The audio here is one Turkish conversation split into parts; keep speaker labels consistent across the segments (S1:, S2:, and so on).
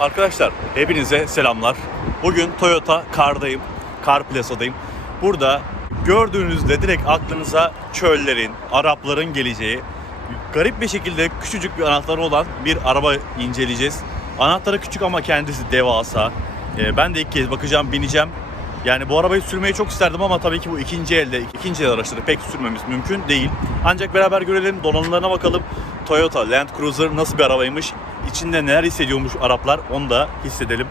S1: Arkadaşlar hepinize selamlar. Bugün Toyota Car'dayım. Car Plaza'dayım. Burada gördüğünüzde direkt aklınıza çöllerin, Arapların geleceği garip bir şekilde küçücük bir anahtarı olan bir araba inceleyeceğiz. Anahtarı küçük ama kendisi devasa. Ee, ben de ilk kez bakacağım, bineceğim. Yani bu arabayı sürmeyi çok isterdim ama tabii ki bu ikinci elde, ikinci el araçları pek sürmemiz mümkün değil. Ancak beraber görelim, donanımlarına bakalım. Toyota Land Cruiser nasıl bir arabaymış, içinde neler hissediyormuş Araplar onu da hissedelim.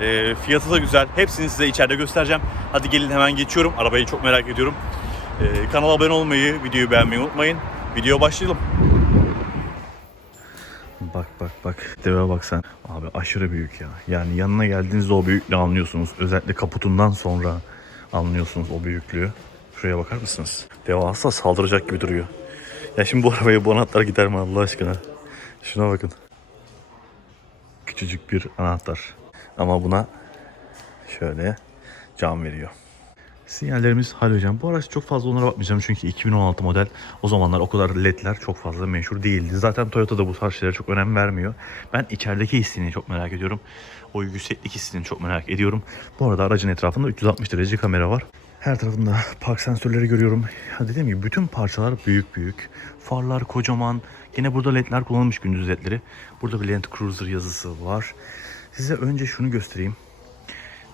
S1: Ee, fiyatı da güzel, hepsini size içeride göstereceğim. Hadi gelin hemen geçiyorum, arabayı çok merak ediyorum. Ee, kanala abone olmayı, videoyu beğenmeyi unutmayın. Video başlayalım. Bak bak bak. Deve bak sen. Abi aşırı büyük ya. Yani yanına geldiğinizde o büyüklüğü anlıyorsunuz. Özellikle kaputundan sonra anlıyorsunuz o büyüklüğü. Şuraya bakar mısınız? Devasa saldıracak gibi duruyor. Ya şimdi bu arabaya bu anahtar gider mi Allah aşkına? Şuna bakın. Küçücük bir anahtar. Ama buna şöyle cam veriyor. Sinyallerimiz halojen. Bu araç çok fazla onlara bakmayacağım çünkü 2016 model. O zamanlar o kadar ledler çok fazla meşhur değildi. Zaten Toyota da bu tarz şeylere çok önem vermiyor. Ben içerideki hissini çok merak ediyorum. O yükseklik hissini çok merak ediyorum. Bu arada aracın etrafında 360 derece kamera var. Her tarafında park sensörleri görüyorum. Ha dediğim gibi bütün parçalar büyük büyük. Farlar kocaman. Yine burada ledler kullanılmış gündüz ledleri. Burada bir Land Cruiser yazısı var. Size önce şunu göstereyim.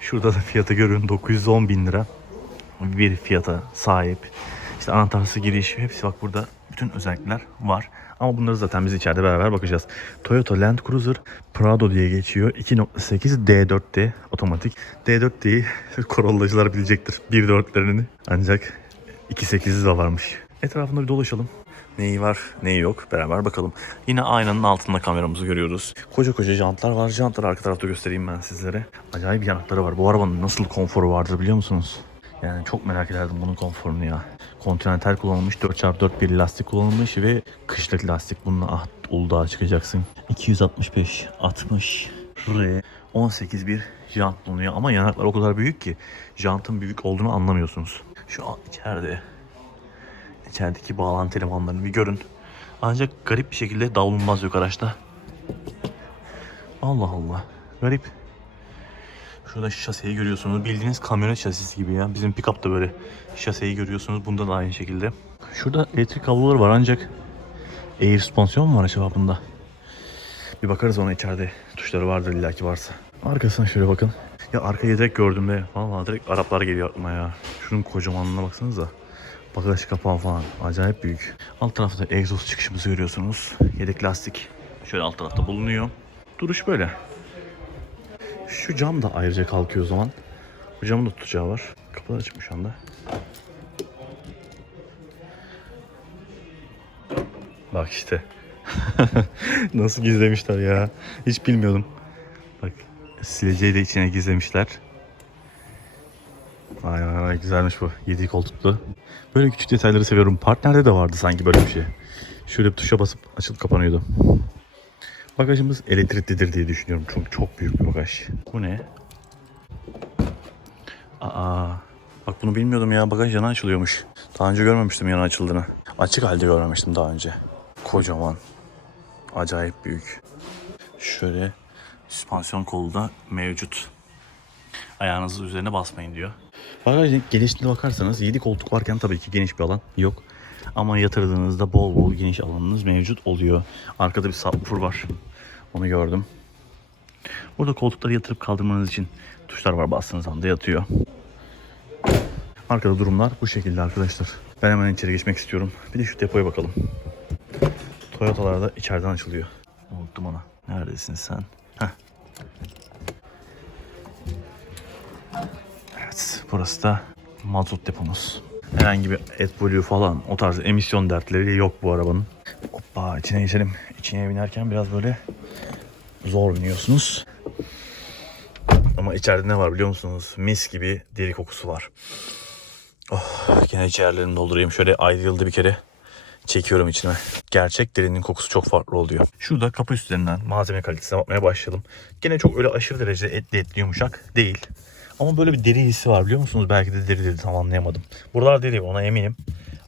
S1: Şurada da fiyatı görün 910 bin lira bir fiyata sahip. İşte anahtarsı giriş hepsi bak burada bütün özellikler var. Ama bunları zaten biz içeride beraber bakacağız. Toyota Land Cruiser Prado diye geçiyor. 2.8 D4D otomatik. D4D'yi Corolla'cılar bilecektir. 1.4'lerini ancak 2.8'i de varmış. Etrafında bir dolaşalım. Neyi var, neyi yok beraber bakalım. Yine aynanın altında kameramızı görüyoruz. Koca koca jantlar var. Jantları arka tarafta göstereyim ben sizlere. Acayip yanakları var. Bu arabanın nasıl konforu vardır biliyor musunuz? Yani çok merak ederdim bunun konforunu ya. Continental kullanılmış 4x4 bir lastik kullanılmış ve kışlık lastik. Bununla ah Uludağ'a çıkacaksın. 265 60 R 18 bir jant bulunuyor ama yanaklar o kadar büyük ki jantın büyük olduğunu anlamıyorsunuz. Şu an içeride içerideki bağlantı elemanlarını bir görün. Ancak garip bir şekilde davulunmaz yok araçta. Allah Allah. Garip. Şurada şaseyi görüyorsunuz. Bildiğiniz kamyonet şasisi gibi ya. Bizim pick-up da böyle şaseyi görüyorsunuz. Bunda da aynı şekilde. Şurada elektrik kabloları var ancak air süspansiyon mu var acaba bunda? Bir bakarız ona içeride. Tuşları vardır illaki varsa. Arkasına şöyle bakın. Ya arkayı direkt gördüğümde vallahi direkt Araplar geliyor aklıma ya. Şunun kocamanlığına baksanıza. Bagaj kapağı falan acayip büyük. Alt tarafta egzoz çıkışımızı görüyorsunuz. Yedek lastik şöyle alt tarafta bulunuyor. Duruş böyle. Şu cam da ayrıca kalkıyor o zaman. Bu camın da tutacağı var. Kapı da açık mı şu anda? Bak işte. Nasıl gizlemişler ya. Hiç bilmiyordum. Bak sileceği de içine gizlemişler. Vay vay vay güzelmiş bu. 7 koltuklu. Böyle küçük detayları seviyorum. Partnerde de vardı sanki böyle bir şey. Şöyle bir tuşa basıp açılıp kapanıyordu. Bagajımız elektriklidir diye düşünüyorum. Çünkü çok büyük bir bagaj. Bu ne? Aa, bak bunu bilmiyordum ya. Bagaj yana açılıyormuş. Daha önce görmemiştim yana açıldığını. Açık halde görmemiştim daha önce. Kocaman. Acayip büyük. Şöyle süspansiyon kolu da mevcut. Ayağınızı üzerine basmayın diyor. Bagajın genişliğine bakarsanız 7 koltuk varken tabii ki geniş bir alan yok. Ama yatırdığınızda bol bol geniş alanınız mevcut oluyor. Arkada bir subwoofer var. Onu gördüm. Burada koltukları yatırıp kaldırmanız için tuşlar var bastığınız anda yatıyor. Arkada durumlar bu şekilde arkadaşlar. Ben hemen içeri geçmek istiyorum. Bir de şu depoya bakalım. Toyota'lar da içeriden açılıyor. Unuttum ona. Neredesin sen? Heh. Evet, burası da mazot depomuz. Herhangi bir AdBlue falan o tarz emisyon dertleri yok bu arabanın. Hoppa içine geçelim. İçine binerken biraz böyle zor biniyorsunuz. Ama içeride ne var biliyor musunuz? Mis gibi deri kokusu var. Oh, yine ciğerlerimi doldurayım. Şöyle ayda yılda bir kere çekiyorum içime. Gerçek derinin kokusu çok farklı oluyor. Şurada kapı üstlerinden malzeme kalitesine bakmaya başladım. Gene çok öyle aşırı derecede etli etli yumuşak değil. Ama böyle bir deri hissi var biliyor musunuz? Belki de deri dedi tam anlayamadım. Buralar deri ona eminim.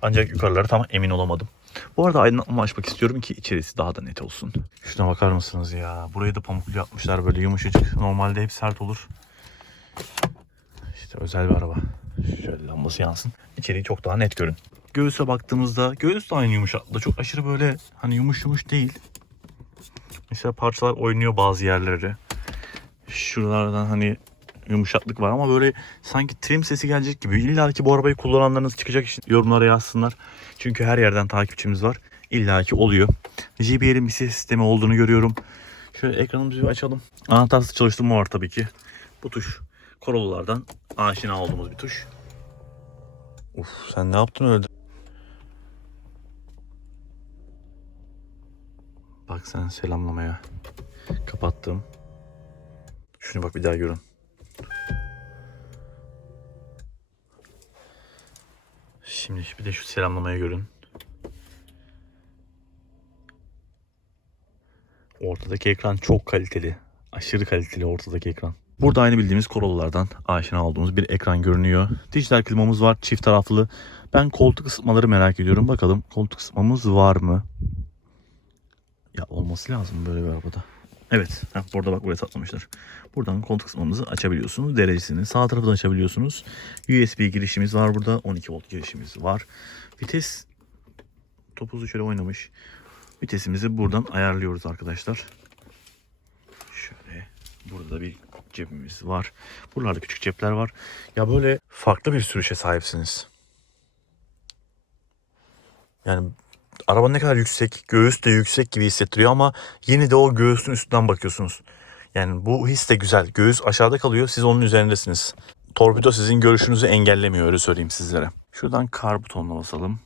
S1: Ancak yukarıları tam emin olamadım. Bu arada aydınlatma açmak istiyorum ki içerisi daha da net olsun. Şuna bakar mısınız ya? Burayı da pamuklu yapmışlar böyle yumuşacık. Normalde hep sert olur. İşte özel bir araba. Şöyle lambası yansın. İçeriği çok daha net görün. Göğüse baktığımızda göğüs de aynı yumuşaklıkta. Çok aşırı böyle hani yumuş yumuş değil. Mesela parçalar oynuyor bazı yerleri. Şuralardan hani yumuşaklık var ama böyle sanki trim sesi gelecek gibi. İlla ki bu arabayı kullananlarınız çıkacak için yorumlara yazsınlar. Çünkü her yerden takipçimiz var. İlla ki oluyor. JBL'in bir ses sistemi olduğunu görüyorum. Şöyle ekranımızı bir açalım. Anahtarsız çalıştırma var tabii ki. Bu tuş Corolla'lardan aşina olduğumuz bir tuş. Uf sen ne yaptın öyle? Bak sen selamlamaya. Kapattım. Şunu bak bir daha görün. Şimdi bir de şu selamlamaya görün. Ortadaki ekran çok kaliteli. Aşırı kaliteli ortadaki ekran. Burada aynı bildiğimiz Corolla'lardan aşina olduğumuz bir ekran görünüyor. Dijital klimamız var çift taraflı. Ben koltuk ısıtmaları merak ediyorum. Bakalım koltuk ısıtmamız var mı? Ya olması lazım böyle bir arabada. Evet. Heh, burada bak buraya saklamışlar. Buradan koltuk ısıtmamızı açabiliyorsunuz. Derecesini sağ taraftan açabiliyorsunuz. USB girişimiz var burada. 12 volt girişimiz var. Vites topuzu şöyle oynamış. Vitesimizi buradan ayarlıyoruz arkadaşlar. Şöyle burada da bir cebimiz var. Buralarda küçük cepler var. Ya böyle farklı bir sürüşe sahipsiniz. Yani araba ne kadar yüksek, göğüs de yüksek gibi hissettiriyor ama yine de o göğsün üstünden bakıyorsunuz. Yani bu his de güzel. Göğüs aşağıda kalıyor, siz onun üzerindesiniz. Torpido sizin görüşünüzü engellemiyor öyle söyleyeyim sizlere. Şuradan kar butonuna basalım.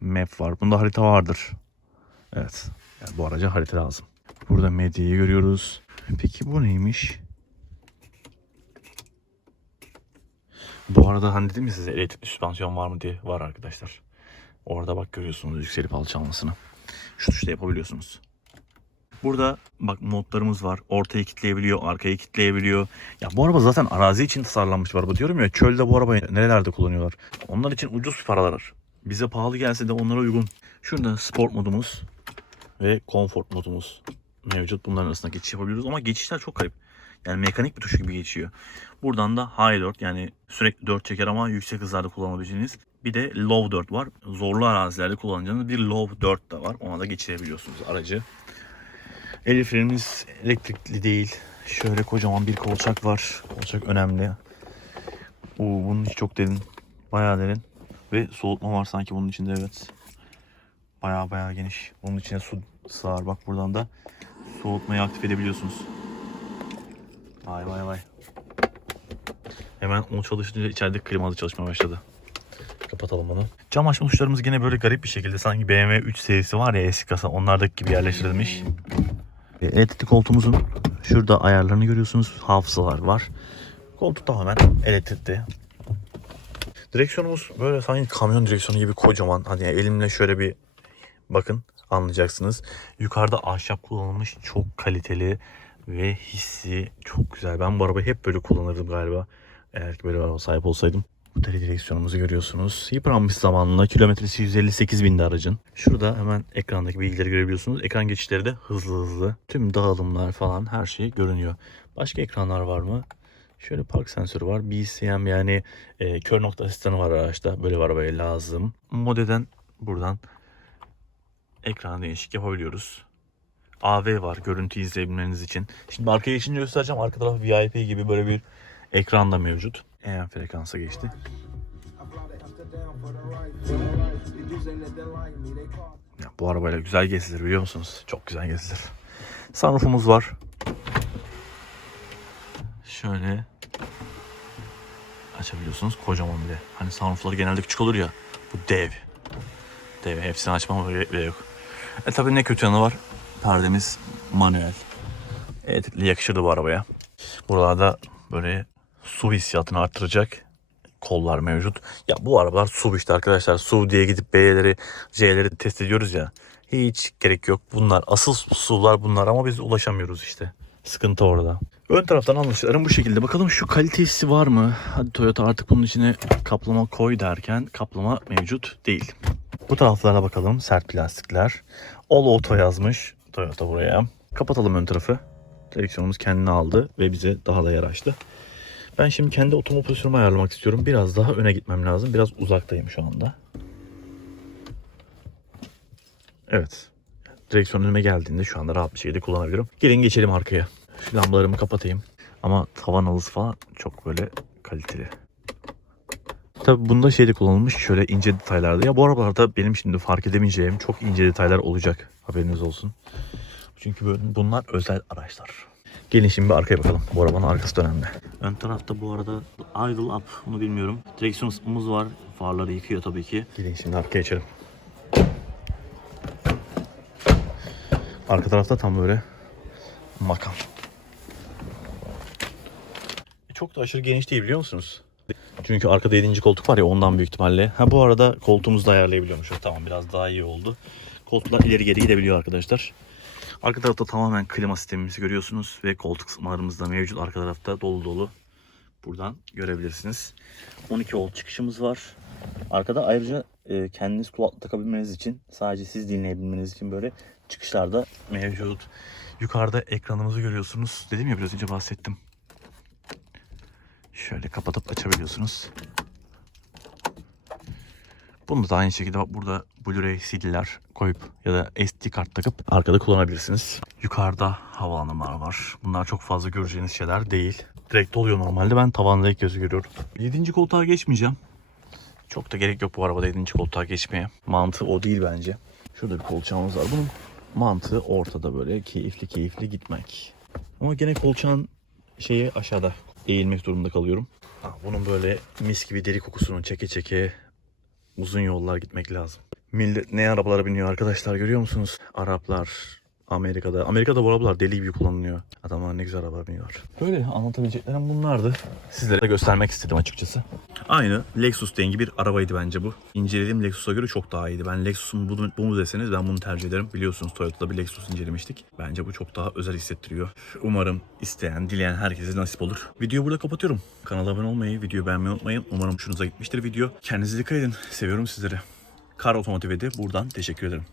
S1: Map var. Bunda harita vardır. Evet. Yani bu araca harita lazım. Burada medyayı görüyoruz. Peki bu neymiş? Bu arada hani dedim ya size elektrikli süspansiyon var mı diye var arkadaşlar. Orada bak görüyorsunuz yükselip alçalmasını. Şu tuşla yapabiliyorsunuz. Burada bak modlarımız var. Ortayı kitleyebiliyor, arkayı kitleyebiliyor. Ya bu araba zaten arazi için tasarlanmış bir araba diyorum ya. Çölde bu arabayı nerelerde kullanıyorlar? Onlar için ucuz paralar. Bize pahalı gelse de onlara uygun. Şurada sport modumuz ve comfort modumuz mevcut. Bunların arasında geçiş yapabiliyoruz ama geçişler çok kayıp. Yani mekanik bir tuş gibi geçiyor. Buradan da high 4 yani sürekli 4 çeker ama yüksek hızlarda kullanabileceğiniz bir de low 4 var. Zorlu arazilerde kullanacağınız bir low 4 de var. Ona da geçirebiliyorsunuz aracı. El frenimiz elektrikli değil. Şöyle kocaman bir kolçak var. Kolçak önemli. Oo, bunun içi çok derin. Bayağı derin. Ve soğutma var sanki bunun içinde evet. Bayağı bayağı geniş. Bunun içine su sığar. Bak buradan da soğutmayı aktif edebiliyorsunuz. Vay vay vay. Hemen onu çalıştırınca içeride klima da çalışmaya başladı. Kapatalım bunu. Cam açma tuşlarımız yine böyle garip bir şekilde sanki BMW 3 serisi var ya eski kasa onlardaki gibi yerleştirilmiş. Ve Elektrikli koltuğumuzun şurada ayarlarını görüyorsunuz. Hafızalar var. Koltuk tamamen elektrikli. Direksiyonumuz böyle sanki kamyon direksiyonu gibi kocaman. Hani elimle şöyle bir bakın anlayacaksınız. Yukarıda ahşap kullanılmış çok kaliteli ve hissi çok güzel. Ben bu arabayı hep böyle kullanırdım galiba. Eğer ki böyle bir araba sahip olsaydım. Bu direksiyonumuzu görüyorsunuz. Yıpranmış zamanla kilometresi 158 bindi aracın. Şurada hemen ekrandaki bilgileri görebiliyorsunuz. Ekran geçişleri de hızlı hızlı. Tüm dağılımlar falan her şey görünüyor. Başka ekranlar var mı? Şöyle park sensörü var. BCM yani e, kör nokta asistanı var araçta. Böyle bir arabaya lazım. Modeden buradan ekran değişik yapabiliyoruz. AV var görüntü izleyebilmeniz için. Şimdi arkaya geçince göstereceğim. Arka taraf VIP gibi böyle bir ekran da mevcut. AM frekansa geçti. Ya bu arabayla güzel gezilir biliyor musunuz? Çok güzel gezilir. Sunroofumuz var. Şöyle açabiliyorsunuz kocaman bile. Hani sunrooflar genelde küçük olur ya. Bu dev. Dev. Hepsini gerek bile yok. E tabi ne kötü yanı var. Perdemiz manuel. Elektrikli yakışırdı bu arabaya. Buralarda böyle su hissiyatını arttıracak kollar mevcut. Ya bu arabalar SUV işte arkadaşlar. SUV diye gidip B'leri, C'leri test ediyoruz ya. Hiç gerek yok. Bunlar asıl SUV'lar bunlar ama biz ulaşamıyoruz işte. Sıkıntı orada. Ön taraftan almışlarım bu şekilde. Bakalım şu kalite hissi var mı? Hadi Toyota artık bunun içine kaplama koy derken kaplama mevcut değil. Bu taraflara bakalım. Sert plastikler. All Auto yazmış Toyota buraya. Kapatalım ön tarafı. Direksiyonumuz kendini aldı ve bize daha da yer açtı. Ben şimdi kendi oturma pozisyonumu ayarlamak istiyorum. Biraz daha öne gitmem lazım. Biraz uzaktayım şu anda. Evet. Direksiyon önüme geldiğinde şu anda rahat bir şekilde kullanabiliyorum. Gelin geçelim arkaya. Şu lambalarımı kapatayım. Ama tavan halısı falan çok böyle kaliteli. Tabi bunda şey de kullanılmış şöyle ince detaylarda. Ya bu arabalarda benim şimdi fark edemeyeceğim çok ince detaylar olacak. Haberiniz olsun. Çünkü bunlar özel araçlar. Gelin şimdi bir arkaya bakalım. Bu arabanın arkası da önemli. Ön tarafta bu arada idle up onu bilmiyorum. Direksiyon ısıtmamız var. Farları yıkıyor tabii ki. Gelin şimdi arkaya geçelim. Arka tarafta tam böyle makam. Çok da aşırı geniş değil biliyor musunuz? Çünkü arkada 7. koltuk var ya ondan büyük ihtimalle. Ha bu arada koltuğumuzu da ayarlayabiliyormuşuz. Tamam biraz daha iyi oldu. Koltuklar ileri geri gidebiliyor arkadaşlar. Arka tarafta tamamen klima sistemimizi görüyorsunuz ve koltuk ısıtmalarımız da mevcut. Arka tarafta dolu dolu. Buradan görebilirsiniz. 12 volt çıkışımız var. Arkada ayrıca e, kendiniz kulaklık takabilmeniz için sadece siz dinleyebilmeniz için böyle çıkışlarda mevcut. Yukarıda ekranımızı görüyorsunuz. Dedim ya biraz önce bahsettim. Şöyle kapatıp açabiliyorsunuz. Bunu da aynı şekilde bak burada Blu-ray CD'ler koyup ya da SD kart takıp arkada kullanabilirsiniz. Yukarıda havalanmalar var. Bunlar çok fazla göreceğiniz şeyler değil. Direkt oluyor normalde. Ben tavanda ilk gözü görüyorum. 7. koltuğa geçmeyeceğim. Çok da gerek yok bu arabada 7. koltuğa geçmeye. Mantığı o değil bence. Şurada bir kolçağımız var. Bunun mantığı ortada böyle keyifli keyifli gitmek. Ama gene kolçağın şeyi aşağıda eğilmek durumunda kalıyorum. Bunun böyle mis gibi deri kokusunu çeke çeke uzun yollar gitmek lazım. Millet ne arabalara biniyor arkadaşlar görüyor musunuz? Araplar, Amerika'da. Amerika'da bu arabalar deli gibi kullanılıyor. Adamlar ne güzel araba biniyor. Böyle anlatabileceklerim bunlardı. Sizlere de göstermek istedim açıkçası. Aynı Lexus dengi bir arabaydı bence bu. İncelediğim Lexus'a göre çok daha iyiydi. Ben Lexus'un bu, bu mu deseniz ben bunu tercih ederim. Biliyorsunuz Toyota'da bir Lexus incelemiştik. Bence bu çok daha özel hissettiriyor. Umarım isteyen, dileyen herkese nasip olur. Videoyu burada kapatıyorum. Kanala abone olmayı, videoyu beğenmeyi unutmayın. Umarım hoşunuza gitmiştir video. Kendinize dikkat edin. Seviyorum sizleri. Kar Otomotiv'e de buradan teşekkür ederim.